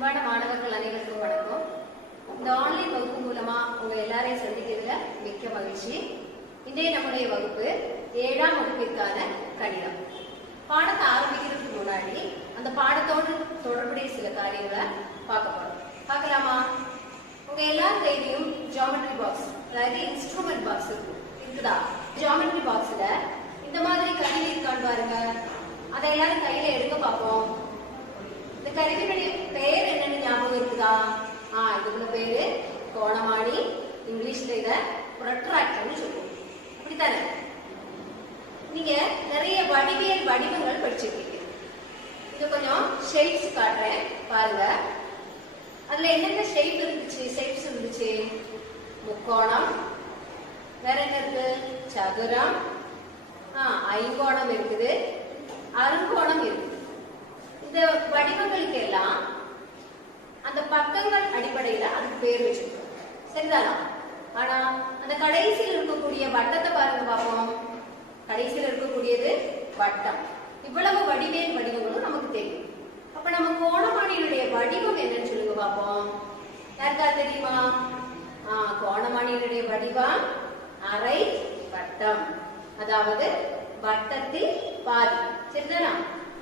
அன்பான மாணவர்கள் அனைவருக்கும் வணக்கம். இந்த ஆன்லைன் வகுப்பு மூலமா உங்க எல்லாரையும் சந்திக்கிறதுல மிக்க மகிழ்ச்சி. இன்றைய நம்முடைய வகுப்பு 7ஆம் வகுப்பிற்கான கணிதம். பாடத்தை ஆரம்பிக்கிறதுக்கு முன்னாடி அந்த பாடத்தோடு தொடர்புடைய சில காரியங்களை பார்க்க போறோம். பார்க்கலாமா? உங்க எல்லார் கையிலையும் ஜியோமெட்ரி பாக்ஸ், அதாவது இன்ஸ்ட்ருமெண்ட் பாக்ஸ் இருக்குதா? ஜியோமெட்ரி பாக்ஸ்ல இந்த மாதிரி கருவி இருக்கான்னு பாருங்க. அதை எல்லாரும் கையில எடுக்க பார்ப்போம். இந்த கருவியுடைய பெயர் என்னன்னு ஞாபகம் இருக்குதா? இதுக்குள்ள பேரு கோணமானி. இங்கிலீஷ்ல இத ப்ரொட்ராக்டர்னு சொல்லுவோம். அப்படித்தானே? நீங்க நிறைய வடிவியல் வடிவங்கள் படிச்சிருக்கீங்க. இது கொஞ்சம் ஷேப்ஸ் காட்டுறேன் பாருங்க. அதுல என்னென்ன ஷேப்ஸ் இருந்துச்சு? முக்கோணம், வேற என்ன இருக்கு? சதுரம், ஐங்கோணம் இருக்குது, அருங்கோணம் இருக்குது. இந்த வடிவங்களுக்கு எல்லாம் அந்த பக்கங்கள் அடிப்படையில அதுக்கு பேர் வச்சிருக்கோம். சரிதானா? ஆனா அந்த கடைசியில் இருக்கக்கூடிய வட்டத்தை பாருங்க பார்ப்போம். கடைசியில் இருக்கக்கூடியது வட்டம். இவ்வளவு வடிவேல் வடிவங்களும் நமக்கு தெரியும். அப்ப நம்ம கோணமானியினுடைய வடிவம் என்னன்னு சொல்லுங்க பார்ப்போம். யாருக்கா தெரியுமா? கோணமானியினுடைய வடிவம் அரை வட்டம், அதாவது வட்டத்தில் பாதி. சரிதானா?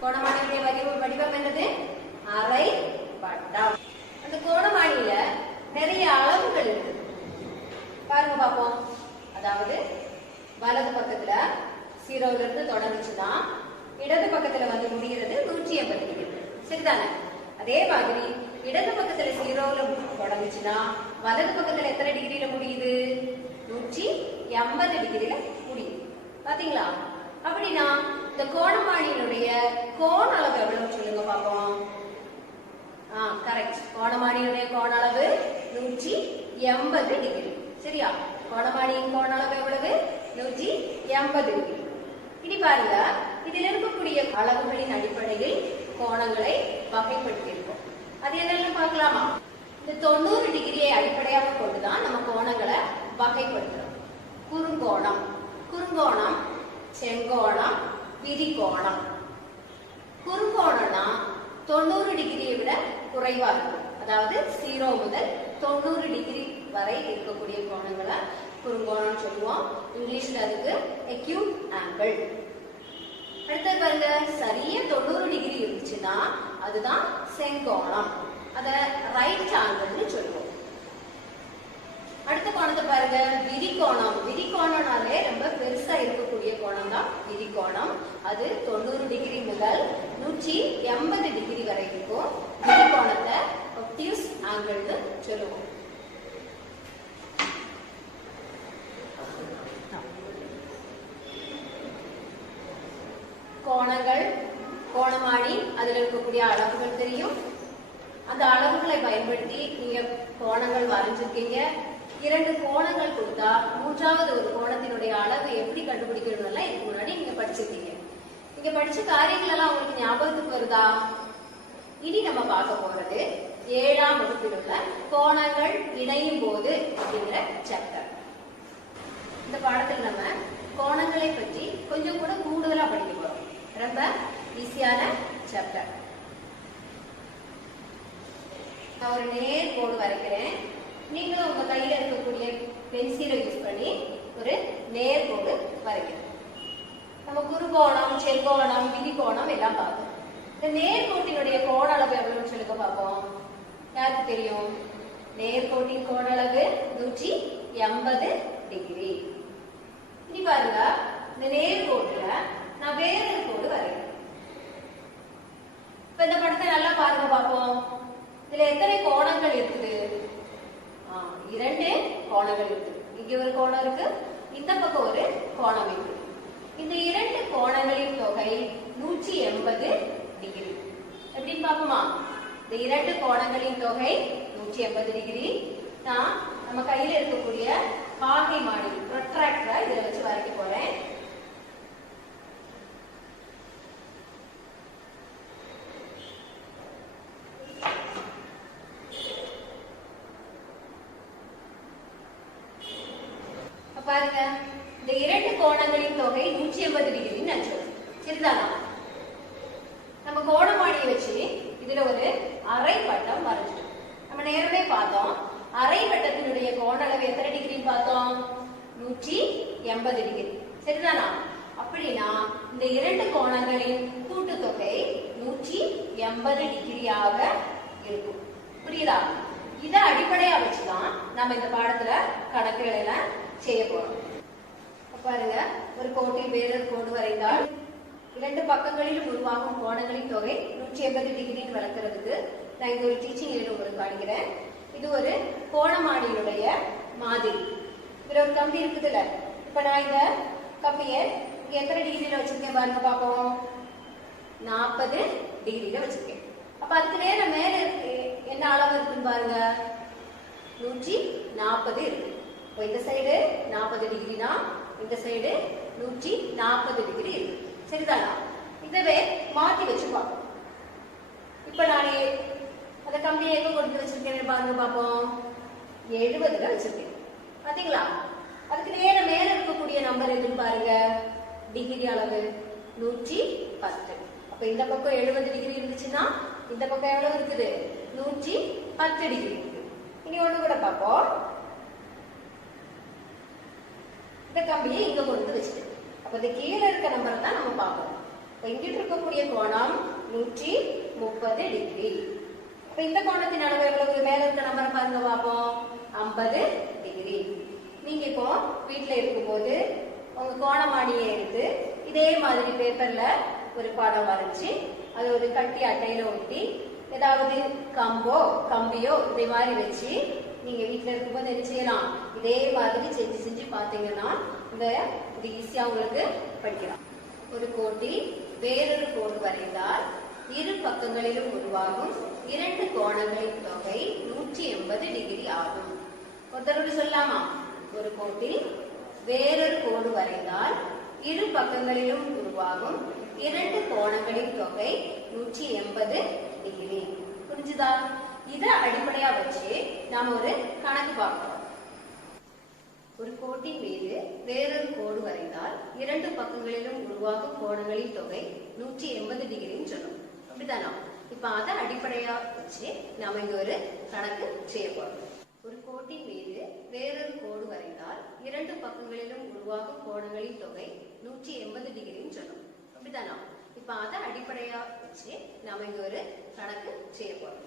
கோணமானியுடைய வடிவம் என்னது? அரை வட்டம். அந்த கோணமானியில நிறைய அளவுகள் இருக்கு. பாருங்க பாப்போம். அதாவது வலது பக்கத்துல 0ல இருந்து தொடங்குச்சுன்னா இடது பக்கத்துல வந்து முடிகிறது 180 டிகிரி. சரிதானே? அதே மாதிரி இடது பக்கத்துல 0ல தொடங்குச்சுன்னா வலது பக்கத்துல எத்தனை டிகிரியில முடியுது? 180 டிகிரியில முடியுது. பாத்தீங்களா? அப்படின்னா இந்த கோணமானியினுடைய கோண அளவு எவ்வளவு சொல்லுங்க பாப்போம். கரெக்ட். கோணமானியினுடைய கோண அளவு 180 டிகிரி. சரியா? கோணமானியின் கோண அளவு எவ்வளவு? 180 டிகிரி. இனி பாருங்க, இதில் இருக்கக்கூடிய அளவுகளின் அடிப்படையில் கோணங்களை வகைப்படுத்தியிருக்கோம். அது என்னெல்லாம் பார்க்கலாமா? இந்த 90 டிகிரியை அடிப்படையாக கொண்டுதான் நம்ம கோணங்களை வகைப்படுத்துறோம். குறுங்கோணம், செங்கோணம், விரிகோணம். குறுங்கோணம்னா 90 டிகிரியை விட குறைவா இருக்கும். அதாவது 0 முதல் 90 டிகிரி வரை இருக்கக்கூடிய கோணங்களை குறுங்கோணம் சொல்லுவோம். இங்கிலீஷ்ல அதுக்கு acute angle. அடுத்தது பாருங்க, சரியா 90 டிகிரி இருந்துச்சுன்னா அதுதான் செங்கோணம். அத ரைட் ஆங்கிள்னு சொல்லுவோம். அடுத்த கோணத்தை பாருங்க, விரிகோணம்னாலே ரொம்ப பெருசா இருக்கக்கூடிய கோணம் தான் விரிகோணம். அது 90 டிகிரி முதல் 180 டிகிரி வரை இருக்கும். விரிகோணத்தை obtuse ஆங்கிள்னு சொல்லுவோம். கோணங்கள், கோணமானி, அதுல இருக்கக்கூடிய அளவுகள் தெரியும். அந்த அளவுகளை பயன்படுத்தி நீங்க கோணங்கள் வரைஞ்சிருக்கீங்க. 2 கோணங்கள் கொடுத்தா 3வது ஒரு கோணத்தினுடைய அளவு எப்படி கண்டுபிடிக்கிறதுனால இதுக்கு முன்னாடி நீங்க படிச்சிருக்கீங்க. நீங்க படிச்ச காரியங்கள் எல்லாம் உங்களுக்கு ஞாபகத்துக்கு வருதா? இனி நம்ம பார்க்க போறது 7ஆம் வகுப்பில் உள்ள கோணங்கள் இணையும் போது அப்படிங்கிற சாப்டர். இந்த பாடத்தில் நம்ம கோணங்களை பற்றி கொஞ்சம் கூட கூடுதலா படிக்க போறோம். ரொம்ப ஈஸியான சாப்டர். நான் ஒரு நேர் கோடு வரைக்கிறேன். நீங்களும் உங்க கையில இருக்கக்கூடிய பென்சிலை யூஸ் பண்ணி ஒரு நேர் கோடு வரைக்கணும். நம்ம குறுகோணம், செங்கோணம், விரிகோணம் எல்லாம் பார்ப்போம். இந்த நேர்கோட்டினுடைய கோண அளவு எவ்வளவுன்னு சொல்லுங்க பார்ப்போம். யாருக்கு தெரியும்? நேர்கோட்டின் கோண அளவு 180 டிகிரி. இனி பாருங்க, இந்த நேர்கோட்டுல நான் வேற ஒரு கோடு வரைக்கிறேன். இப்ப இந்த படத்தை நல்லா பாருங்க பார்ப்போம். இதுல எத்தனை கோணங்கள் இருக்குது? 2 கோணங்கள் இருக்கு. இங்க ஒரு கோணம் இருக்கு, இந்த பக்கம் ஒரு கோணம் இருக்கு. இந்த 2 கோணங்களின் தொகை 180 டிகிரி. எப்படின்னு பாப்போமா? இந்த 2 கோணங்களின் தொகை 180 டிகிரி. நான் நம்ம கையில இருக்கக்கூடிய பாகைமானி ப்ரொட்ராக்டரை இதுல வச்சு வரைக்க போறேன். பாருங்க, இந்த 2 கோணங்களின் தொகை 180 டிகிரின்னு நான் சொல்றேன். சரிதானா? நம்ம கோணமானியை வச்சு இதுல ஒரு அரை வட்டம் கோணங்களின் கூட்டுத்தொகை 180 டிகிரியாக இருக்கும். புரியுதா? இதை அடிப்படையா வச்சுதான் நம்ம இந்த பாடத்துல கணக்குகள் எல்லாம் செய்ய போறோம். பாருங்க, ஒரு கோட்டில் வேறொரு கோடு வரைந்தால் இரண்டு பக்கங்களிலும் உருவாகும் கோணங்களின் தொகை 180 டிகிரின்னு வளர்க்கறதுக்கு நான் இந்த ஒரு டீச்சிங் எய்டு உங்களுக்கு காண்கிறேன். இது ஒரு கோணமானியினுடைய மாதிரி. இதுல ஒரு கம்பி இருக்குதுல்ல, இப்ப நான் இந்த கம்பியை இங்க எத்தனை டிகிரியில வச்சிருக்கேன் பாருங்க பாப்போம். 40 டிகிரியில வச்சிருக்கேன். அப்ப அதுக்கு நேரம் மேல என்ன அளவு இருக்குன்னு பாருங்க, 140 இருக்கு. இப்போ இந்த சைடு 40 டிகிரினா இந்த சைடு 140 டிகிரி இருக்கு. சரிதானா? இதவே மாத்தி வச்சுப்போம். இப்ப நான் அந்த கம்பியை எங்க கொண்டு வச்சிருக்கேன் பாருங்க பாப்போம். 70ல வச்சிருக்கேன். பாத்தீங்களா? அதுக்கு நேரம் மேல இருக்கக்கூடிய நம்பர் எதுன்னு பாருங்க, டிகிரி அளவு 110. அப்ப இந்த பக்கம் 70 டிகிரி இருந்துச்சுன்னா இந்த பக்கம் எவ்வளவு இருக்குது, 110 டிகிரி இருக்கு. இனி ஒண்ணு கூட பாப்போம். இந்த கம்பியை இங்க கொண்டு வச்சுட்டு அப்ப இந்த கீழே இருக்க நம்பரை தான் நம்ம பார்ப்போம். இங்கிட்டு இருக்கக்கூடிய கோணம் 130 டிகிரி. அப்ப இந்த கோணத்தின் அளவு எவ்வளவு, மேல இருக்க நம்பரை பாருங்க பார்ப்போம், 50 டிகிரி. நீங்க இப்போ வீட்டுல இருக்கும்போது உங்க கோணமானியை எடுத்து இதே மாதிரி பேப்பர்ல ஒரு படம் வரைச்சு அது ஒரு கட்டி அட்டையில ஒட்டி ஏதாவது கம்பியோ இதே மாதிரி வச்சு நீங்க வீட்டுல இருக்கும்போது என்ன செய்யலாம், இதே மாதிரி செஞ்சு செஞ்சு பாத்தீங்கன்னா இது ஈஸியா உங்களுக்கு படிக்கலாம். ஒரு கோட்டில் வேறொரு கோடு வரைந்தால் இரு பக்கங்களிலும் உருவாகும் இரண்டு கோணங்களின் தொகை 180 டிகிரி ஆகும். ஒருத்தரோடு சொல்லலாமா? ஒரு கோட்டில் வேறொரு கோடு வரைந்தால் இரு பக்கங்களிலும் உருவாகும் இரண்டு கோணங்களின் தொகை 180 டிகிரி. புரிஞ்சுதா? இதை அடிப்படையா வச்சு நாம ஒரு கணக்கு பார்க்கிறோம். ஒரு கோட்டின் மீது வேறொரு கோடு வரைந்தால் இரண்டு பக்கங்களிலும் உருவாகும் கோணங்களின் தொகை 180 டிகிரின்னு சொன்னோம். அப்படிதானா? இப்ப அதை அடிப்படையா வச்சு நாம இங்க ஒரு கணக்கு செய்ய போறோம். ஒரு கோட்டின் மீது வேறொரு கோடு வரைந்தால் இரண்டு பக்கங்களிலும் உருவாகும் கோணங்களின் தொகை 180 டிகிரின்னு சொன்னோம். அப்படிதானா? இப்ப அதை அடிப்படையா வச்சு நாம இங்க ஒரு கணக்கு செய்ய போறோம்.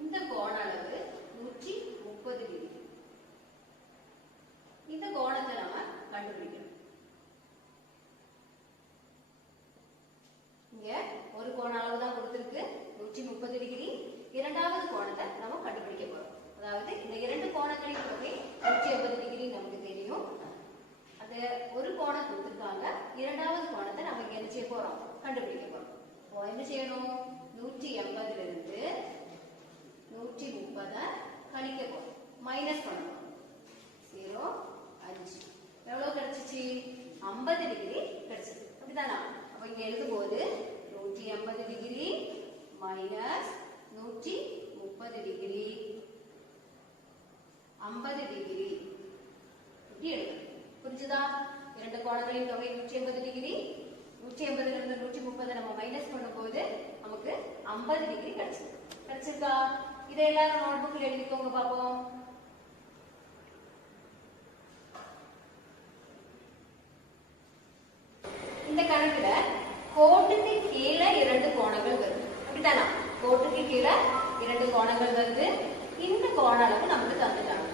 இந்த கோண அளவு 130 டிகிரி. இந்த கோணத்தை நாம கண்டுபிடிக்கணும். இங்க ஒரு கோண அளவு தான் கொடுத்திருக்கு 130 டிகிரி. இரண்டாவது கோணத்தை நாம கண்டுபிடிக்க போறோம். அதாவது இந்த இரண்டு கோணங்களின் தொகை 180 டிகிரி நமக்கு தெரியும். அது ஒரு கோணம் கொடுத்திருக்காங்க, இரண்டாவது கோணத்தை நம்ம இங்க என்ன செய்ய போறோம், கண்டுபிடிக்க போறோம். என்ன செய்யணும், 180ல இருந்து 130 கழிக்க போறோம், மைனஸ் பண்ணணும். 0 5 எவ்வளவு கிடைச்சிச்சு, 50 டிகிரி கிடைச்சது. அப்படிதானா? அப்ப இங்க எழுதும் போது 180 டிகிரி மைனஸ் 130 டிகிரி 50 டிகிரி இப்படி எழுதணும். புரிஞ்சுதா? இரண்டு கோணங்களின் தொகை 180 டிகிரி. 180ல இருந்து 130 நம்ம மைனஸ் பண்ணும்போது நமக்கு 50 டிகிரி கிடைச்சிருக்கா? இதை எல்லாரும் நோட்புக்ல எழுதிக்கோங்க பாப்போம். இந்த கணக்குல கோட்டுக்கு கீழே இரண்டு கோணங்கள் வருது. அப்படித்தானா? கோட்டுக்கு கீழே இரண்டு கோணங்கள் வருது. இந்த கோண அளவு நமக்கு தந்துட்டாங்க,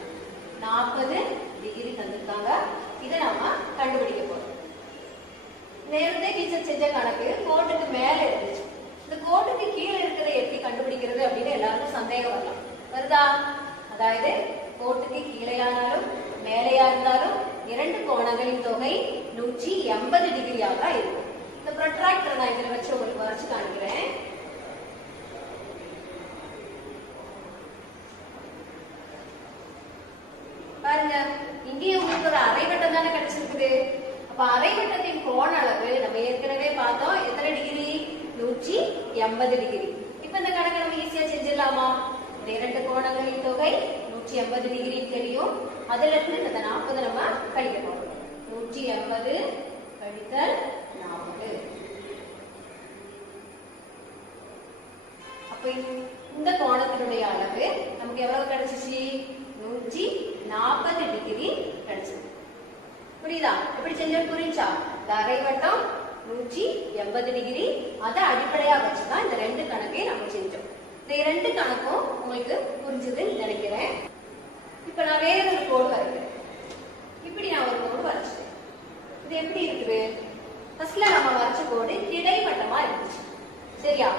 40 டிகிரி தந்துருக்காங்க. இதை நாம கண்டுபிடிக்க போறோம். நேரத்தை டீச்சர் செஞ்ச கணக்கு கோட்டுக்கு மேல இருந்துச்சு. இந்த கோட்டுக்கு கீழே இருக்கிறத எப்படி கண்டுபிடிக்கிறது அப்படின்னு எல்லாருக்கும் சந்தேகம் வரலாம். வருதா? அதாவது கோட்டுக்கு கீழேயானாலும் மேலேயா இருந்தாலும் இரண்டு கோணங்களின் தொகை 180 டிகிரியாக தான் இருக்கும். இந்த ப்ரொட்ராக்டர் நான் இதுல வச்சு உங்களுக்கு வரைச்சு காண்கிறேன். பாருங்க, இங்கேயும் உங்களுக்கு ஒரு அரைவட்டம் தானே கிடைச்சிருக்குது. அப்ப அரைவட்டத்தின் கோண அளவு நம்ம ஏற்கனவே பார்த்தோம், எத்தனை டிகிரி, 180 டிகிரி. இப்ப இந்த கணக்கை நம்ம ஈஸியா செஞ்சிடலாமா? இந்த இரண்டு கோணங்களின் தொகை 180 டிகிரி தெரியும். அதுல இருந்து இந்த 40 நம்ம கழிக்க போறோம். நமக்கு எவ்வளவு கிடைச்சிச்சு? 140 டிகிரி கிடைச்சது. புரியுதா? எப்படி செஞ்சது புரிஞ்சா? இந்த அரைவட்டம் 180 டிகிரி, அதை அடிப்படையா வச்சுதான் இந்த ரெண்டு கணக்கையும் நம்ம செஞ்சோம். இந்த இரண்டு கணக்கும் உங்களுக்கு புரிஞ்சதுன்னு நினைக்கிறேன். இப்ப நான் வேற ஒரு கோடு வரைக்கிறேன். இப்படி நான் ஒரு கோடு வரைச்சிட்டேன். இது எப்படி இருக்குது? ஃபர்ஸ்ட்ல நம்ம வரைச்ச கோடு கிடைவட்டமா இருந்துச்சு, சரியா?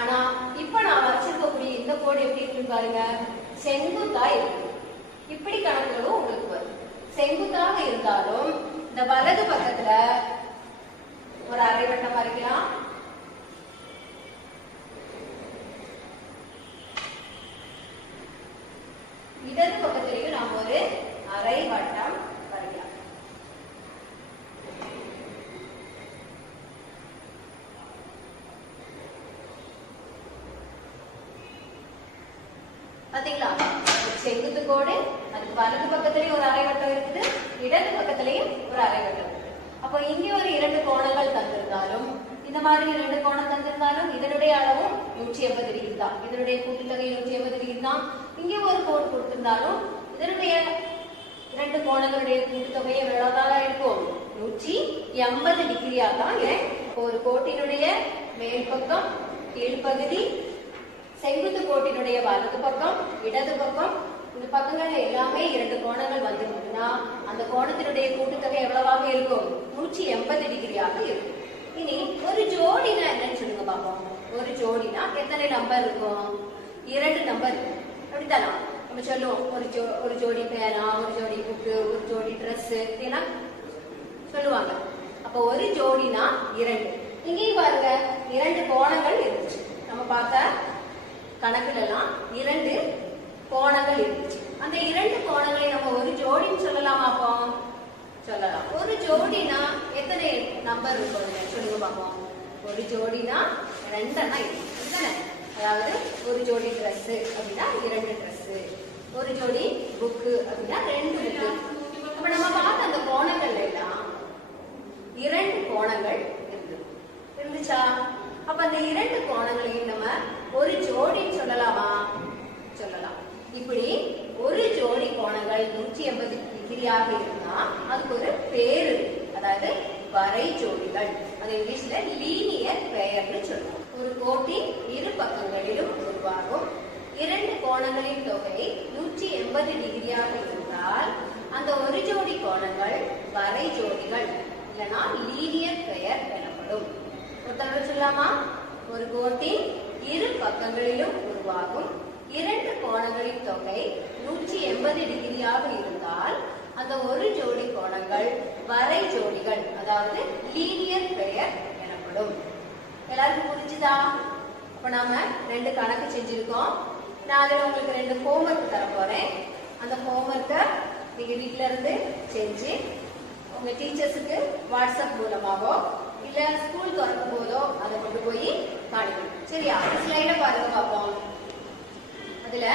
ஆனா இப்ப நான் வரைச்சிருக்கக்கூடிய இந்த கோடு எப்படி இருக்குன்னு பாருங்க, செங்குத்தா இருக்கு. இப்படி கணக்குகளும் உங்களுக்கு வரும். செங்குத்தாக இருந்தாலும் இந்த வலது பக்கத்துல ஒரு அரைவட்டம் வரைக்கலாம். இடது பக்கத்திலையும் நாம் ஒரு அரை வட்டம் வரைக்கலாம். பாத்தீங்களா? செங்குத்து கோடு, அதுக்கு வலது பக்கத்திலையும் ஒரு அரை வட்டம் இருக்குது, இடது பக்கத்திலையும் ஒரு அரை வட்டம் இருக்குது. அப்போ இங்கே ஒரு இரண்டு கோணங்கள் தந்திருந்தாலும், இந்த மாதிரி இரண்டு கோணம் தந்திருந்தாலும் இதனுடைய அளவும் 180 டிகிரி தான். இதனுடைய கூட்டுத்தொகை 180 டிகிரி தான். இங்கே ஒரு கோடு கொடுத்திருந்தாலும் இதனுடைய இரண்டு கோணங்களுடைய கூட்டுத்தொகையை எவ்வளவுதான் இருக்கும்? 180 டிகிரியா தான். ஒரு கோட்டினுடைய மேல் பக்கம், கீழ்ப்பகுதி, செங்குத்து கோட்டினுடைய வலது பக்கம், இடது பக்கம், இந்த பக்கங்கள் எல்லாமே இரண்டு கோணங்கள் வந்திருக்குன்னா அந்த கோணத்தினுடைய கூட்டுத்தொகை எவ்வளவாக இருக்கும்? 180 டிகிரியாக இருக்கும். இனி ஒரு ஜோடினா என்னன்னு சொல்லுங்க பாப்போம். ஒரு ஜோடினா எத்தனை நம்பர் இருக்கும்? 2 நம்பர் இருக்கும். அப்படித்தானா? நம்ம சொல்லுவோம், ஒரு ஜோடி பேனா, ஒரு ஜோடி புக்கு, ஒரு ஜோடி ட்ரெஸ் எல்லாம் சொல்லுவாங்க. அப்ப ஒரு ஜோடினா 2. இங்கேயும் பாருங்க, 2 கோணங்கள் இருந்துச்சு. நம்ம பார்த்த கணக்குல எல்லாம் 2 கோணங்கள் இருந்துச்சு. அந்த 2 கோணங்களை நம்ம ஒரு ஜோடின்னு சொல்லலாமா? அப்போ சொல்லலாம். ஒரு ஜோடினா எத்தனை நம்பர் இருக்கும் சொல்லுங்க பாப்போம். ஒரு ஜோடினா 2 இருக்கும். அதாவது ஒரு ஜோடி ட்ரெஸ் அப்படின்னா 2 ட்ரெஸ், ஒரு ஜோடி புக்கு அப்படின்னா 2 புக்கு. அப்ப நம்ம பார்த்த அந்த கோணங்கள் எல்லாம் 2 கோணங்கள் இருந்துச்சா? அப்ப அந்த 2 கோணங்களையும் நம்ம ஒரு ஜோடின்னு சொல்லலாமா? சொல்லலாம். இப்படி ஒரு ஜோடி கோணங்கள் 180 டிகிரியாக இருந்தா அதுக்கு ஒரு பேரு, அதாவது வரை ஜோடிகள். அது இங்கிலீஷ்ல லீனியர் பெயர்னு சொல்லுவோம். ஒரு கோட்டின் இரு பக்கங்களிலும் உருவாகும் 2 கோணங்களின் தொகை 180 டிகிரியாக இருந்தால் அந்த ஒரு ஜோடி கோணங்கள் வரை ஜோடிகள் இல்லைன்னா லீனியர் பெயர் எனப்படும். ஒருத்தவரை சொல்லலாமா? ஒரு கோட்டின் இரு பக்கங்களிலும் உருவாகும் 2 கோணங்களின் தொகை 180 டிகிரியாக இருந்தால் அந்த ஒரு ஜோடி கோணங்கள் வரை ஜோடிகள், அதாவது லீனியர் பெயர் எனப்படும். எல்லாருக்கும் புரிஞ்சுதா? அப்ப நாம 2 கணக்கு செஞ்சிருக்கோம். நான் அதுல உங்களுக்கு 2 ஹோம்வொர்க் தர போறேன். அந்த ஹோம்வொர்க்கை நீங்க வீட்ல இருந்து செஞ்சு உங்க டீச்சர்ஸுக்கு வாட்ஸ்அப் மூலமாவோ இல்ல ஸ்கூல் திறக்கும் போதோ அதை கொண்டு போய் காணிக்கணும். சரியா? ஸ்லைட பாருங்க பார்ப்போம். அதுல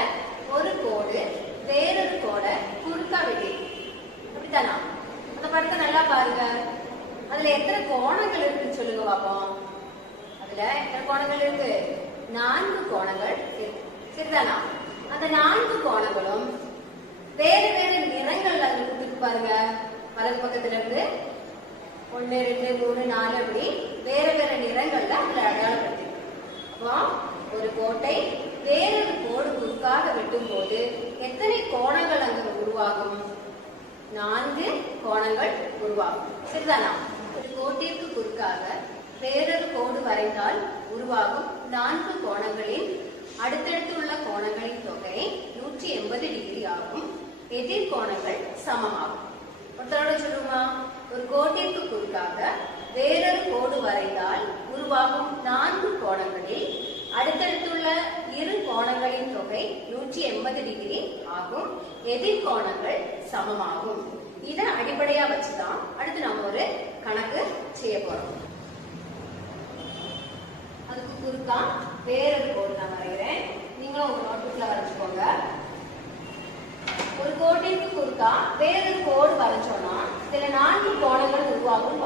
ஒரு கோடு வேறொரு கோடை குறுக்கா வெட்டி, அப்படித்தானா? அந்த படத்தை நல்லா பாருங்க. அதுல எத்தனை கோணங்கள் இருக்குன்னு சொல்லுங்க பார்ப்போம். அதுல எத்தனை கோணங்கள் இருக்கு? 4 கோணங்கள் இருக்கு. சரிதானா? அந்த 4 கோணங்களும் வேற வேற நிறங்கள்ல இருக்கு பாருங்க. வலது பக்கத்துல இருந்து 1 2 3 4 அப்படி வேற வேற நிறங்கள்ல அதுல அடையாளப்படுத்தி. ஒரு கோட்டை வேறொரு கோடு குறுக்காக வெட்டும் போது எத்தனை கோணங்கள் அங்கு உருவாகும்? 4 கோணங்கள் உருவாகும். சரிதானா? ஒரு கோட்டிற்கு குறுக்காக வேறொரு கோடு வரைந்தால் உருவாகும் 4 கோணங்களின் அடுத்தடுத்துள்ள கோணங்களின் தொகை 180 டிகிரி ஆகும். எதிர்கோணங்கள் சமமாகும். ஒருத்தரோட சொல்லுமா? ஒரு கோட்டிற்கு குறுக்காக வேறொரு கோடு வரைந்தால் உருவாகும் 4 கோணங்களில் அடுத்தடுத்துள்ள இரு கோணங்களின் தொகை 180 டிகிரி ஆகும். எதிர்கோணங்கள் சமமாகும். இதை அடிப்படையா வச்சுதான் அடுத்து நம்ம ஒரு கணக்கு செய்ய போறோம். அதுக்கு குறுக்கா வேறொரு கோடு நான் வரைகிறேன். நீங்களும் உங்க நோட்புக்ல வரைச்சுக்கோங்க. ஒரு கோட்டிற்கு குறுக்கா வேறொரு கோடு வரைச்சோம்னா இதுல 4 கோணங்கள் உருவாகும்.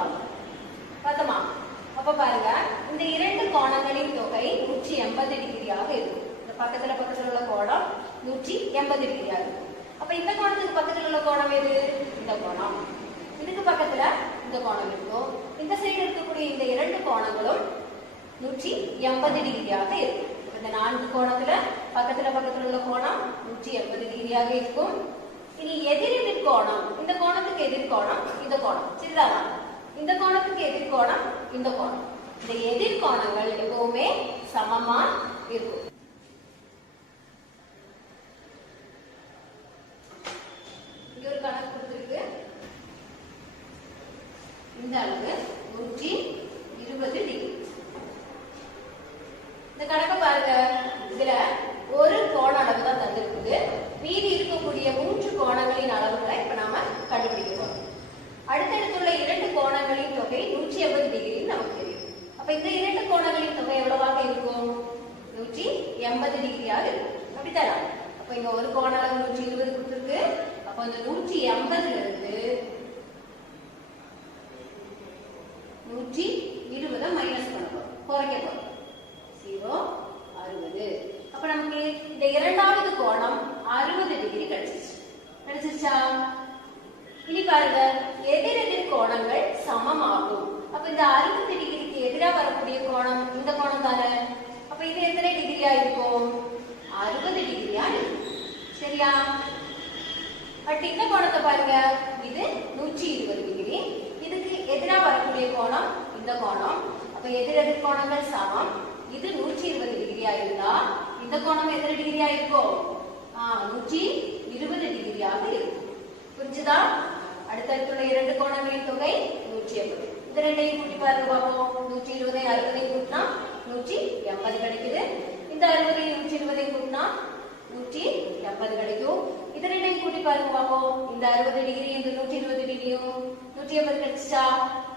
பார்த்தோமா? அப்ப பாருங்க, இந்த 2 கோணங்களின் தொகை 180 டிகிரியாக இருக்கும். இந்த பக்கத்துல உள்ள கோணம் 180 டிகிரியா இருக்கும். அப்ப இந்த கோணத்துக்கு பக்கத்துல உள்ள கோணம் எது? இந்த கோணம். இதுக்கு பக்கத்துல இந்த கோணம் இருக்கும். இந்த சைடு இருக்கக்கூடிய இந்த இரண்டு கோணங்களும் 180 டிகிரியாக இருக்கும். இந்த நான்கு கோணத்துல பக்கத்துல உள்ள கோணம் 180 டிகிரியாக இருக்கும். இனி எதிரெதிர் கோணம், இந்த கோணத்துக்கு எதிர்கோணம் இந்த கோணம், சரிதானா? இந்த கோணத்துக்கு எதிர்கோணம் இந்த கோணம். இந்த எதிர்கோணங்கள் எப்பவுமே சமமா இருக்கும். இங்க ஒரு கணக்கு கொடுத்திருக்கு. இந்த அளவு 120 டிகிரி. இந்த கணக்கை பாருங்க. இதுல ஒரு கோண அளவு தான் தந்திருக்குது. மீதி இருக்கக்கூடிய 3 கோணங்களின் அளவுகளை இப்ப நாம கண்டுபிடிக்கிறோம். அடுத்தடுத்துள்ள 2 கோணங்களின் தொகை 180 டிகிரி நமக்கு தெரியும். அப்ப இந்த 2 கோணங்களின் தொகை எவ்வளவாக இருக்கும்? 180 டிகிரியாக இருக்கும். அப்படித்தானா? அப்ப இங்க ஒரு கோண அளவு 120 கொடுத்திருக்கு. அப்ப இந்த 180ல இருந்து 120 மைனஸ் பண்ண போறோம், குறைக்க போறோம். 0 60. அப்ப நமக்கு இந்த இரண்டாவது கோணம் 60 டிகிரி கிடைச்சிருச்சா? இனி பாருங்க, எதிரெதிர் கோணங்கள் சமமாகும். அப்ப இந்த 60 டிகிரிக்கு எதிராக வரக்கூடிய கோணம் இந்த கோணம் தானே. அப்ப இது எத்தனை டிகிரியா இருக்கும்? 60 டிகிரியா இருக்கும். சரியா? பட் இந்த கோணத்தை பாருங்க, இது 120 டிகிரி. இதுக்கு எதிராக வரக்கூடிய கோணம் இந்த கோணம். அப்ப எதிரெதிர் கோணங்கள் சமம். இது 120 டிகிரியா இருந்தா இந்த கோணம் எத்தனை டிகிரியா இருக்கும்? 120 டிகிரியாக இருக்கும். புரிஞ்சுதா? அடுத்தடுத்துள்ள 2 கோணங்களின் தொகை 180. இந்த ரெண்டையும் கூட்டி பாருங்க பாப்போம். 120 60 கூட்டினா 180 கிடைக்குது. இந்த 60 120 கூட்டினா 180 கிடைக்கும். இது ரெண்டையும் கூட்டி பாருங்க பாப்போம். இந்த 60 டிகிரி இந்த 120 டிகிரியும் 180 கிடைச்சா?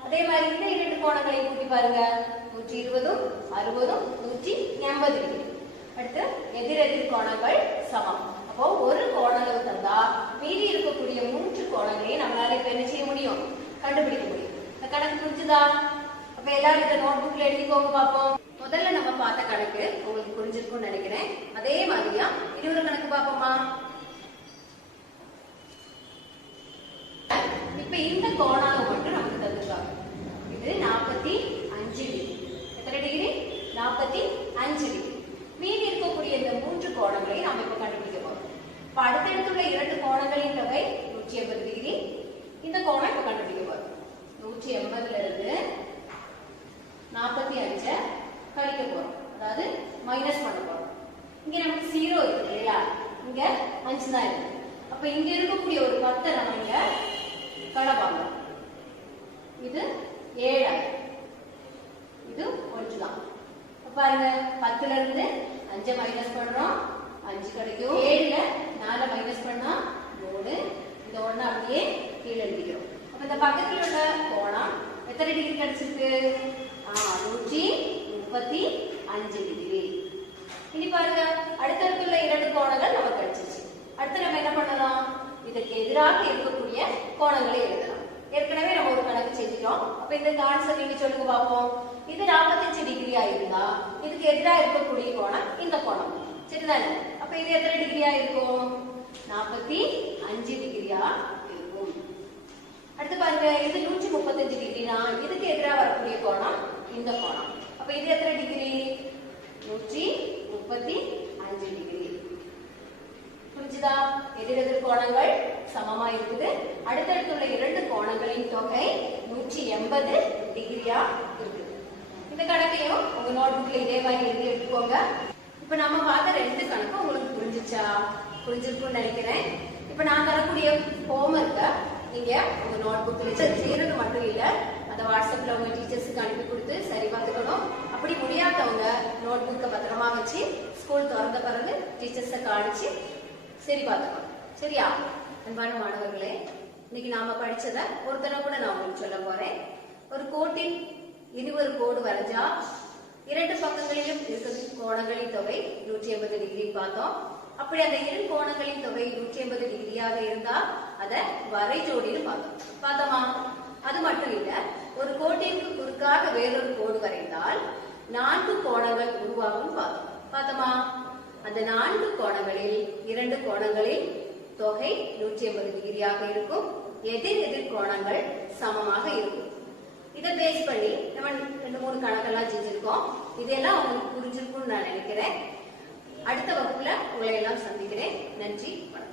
அதே மாதிரி இந்த 2 கோணங்களையும் கூட்டி பாருங்க. 120 60 180 டிகிரி. அடுத்து எதிரெதிர் கோணங்கள் சமம். அப்போ ஒரு கோண அளவு தந்தா மீதி இருக்கக்கூடிய 3 கோணங்களையும் நம்மளால இப்ப என்ன செய்ய முடியும்? கண்டுபிடிக்க முடியும். இந்த கணக்கு புரிஞ்சுதா? அப்ப எல்லாரும் இந்த நோட் புக்ல எழுதிக்கோங்க பாப்போம். முதல்ல நம்ம பார்த்த கணக்கு உங்களுக்கு புரிஞ்சிருக்கும்னு நினைக்கிறேன். அதே மாதிரியா இன்னொரு கணக்கு பாப்போமா? இப்ப இந்த கோண அளவு மட்டும் நமக்கு தந்துருக்காங்க. இது 45 டிகிரி. எத்தனை டிகிரி? 45 டிகிரி. மீதி இருக்கக்கூடிய இந்த 3 கோணங்களை நாம இப்ப கண்டுபிடிக்க போறோம். இப்ப அடுத்தடுத்துள்ள 2 கோணங்களின் தொகை 180 டிகிரி. இந்த கோணம் இப்ப கண்டுபிடிக்க போறோம். 180ல இருந்து 45 கழிக்க போறோம், அதாவது மைனஸ் பண்ண போறோம். இங்க நமக்கு 0 இருக்கு இல்லையா? இங்க 5 தான் இருக்கு. அப்ப இங்க இருக்கக்கூடிய ஒரு 10 நம்ம இங்க கலப்பாங்க. இது 7. இது 1 தான். பாருங்க, 10ல இருந்து 5 மைனஸ் பண்றோம், 5 கிடைக்கும். 7ல 4 மைனஸ் பண்ணா 3. இந்த 1 அப்படியே கீழே எழுதிக்கிறோம். அப்ப இந்த பக்கத்துல உள்ள கோணம் எத்தனை டிகிரி கிடைச்சிருக்கு? 135 டிகிரி. இனி பாருங்க, அடுத்தடுத்துள்ள 2 கோணங்கள் நமக்கு கிடைச்சிருச்சு. அடுத்து நம்ம என்ன பண்ணலாம்? இதுக்கு எதிராக இருக்கக்கூடிய கோணங்களை எழுதலாம். ஏற்கனவே நம்ம ஒரு கணக்கு செஞ்சிட்டோம். அப்ப இந்த கான்செப்ட் நீங்க சொல்லுங்க பாப்போம். இது 45 டிகிரியா இருந்தா இதுக்கு எதிராக இருக்கக்கூடிய கோணம் இந்த கோணம், சரிதானே? அப்ப இது எத்தனை டிகிரியா இருக்கும்? 45 டிகிரியா இருக்கும். அடுத்து பாருங்க, இது 135 டிகிரினா இதுக்கு எதிராக வரக்கூடிய கோணம் இந்த கோணம். அப்ப இது எத்தனை டிகிரி? 135 டிகிரி. புரிஞ்சுதா? எதிரெதிர் கோணங்கள் சமமா இருக்குது. அடுத்தடுத்துள்ள 2 கோணங்களின் தொகை 180 டிகிரியா இருக்குது. இந்த கணக்கையும் உங்க நோட்புக்ல இதே மாதிரி எழுதி எடுத்துக்கோங்க. இப்ப நம்ம பார்த்த 2 கணக்கு உங்களுக்கு புரிஞ்சுச்சா? புரிஞ்சிருக்கும்னு நினைக்கிறேன். இப்ப நான் தரக்கூடிய ஹோம்வொர்க்க நீங்க உங்க நோட்புக்ல செய்யறது மட்டும் இல்ல, அந்த வாட்ஸ்அப்ல உங்க டீச்சர்ஸுக்கு அனுப்பி கொடுத்து சரி பார்த்துக்கணும். அப்படி முடியாதவங்க நோட்புக்கை பத்திரமா வச்சு ஸ்கூல் திறந்த பிறகு டீச்சர்ஸை காணிச்சு சரி பார்த்துக்கணும். சரியா? அன்பான மாணவர்களே, இன்னைக்கு நாம படிச்சத ஒரு தடவை கூட நான் உங்களுக்கு சொல்ல போறேன். ஒரு கோட்டின் இருவரு கோடு வரைஞ்சா 2 பக்கங்களிலும் இருக்கிற கோணங்களின் தொகை 180 டிகிரி பார்த்தோம். அப்படி அந்த 2 கோணங்களின் தொகை 180 டிகிரியாக இருந்தா அத வரை ஜோடின்னு பார்த்தோமா? அது மட்டும் இல்ல, ஒரு கோட்டிற்கு குறுக்காக வேறொரு கோடு வரைந்தால் 4 கோணங்கள் உருவாகும் பார்த்தோமா? அந்த 4 கோணங்களில் 2 கோணங்களில் தொகை 180 டிகிரியாக இருக்கும். எதிர் எதிர் கோணங்கள் சமமாக இருக்கும். இதை பேஸ் பண்ணி நம்ம 2-3 கணக்கெல்லாம் செஞ்சிருக்கோம். இதெல்லாம் உங்களுக்கு புரிஞ்சிருக்கும்னு நான் நினைக்கிறேன். அடுத்த வகுப்புல உங்களை எல்லாம் சந்திக்கிறேன். நன்றி, வணக்கம்.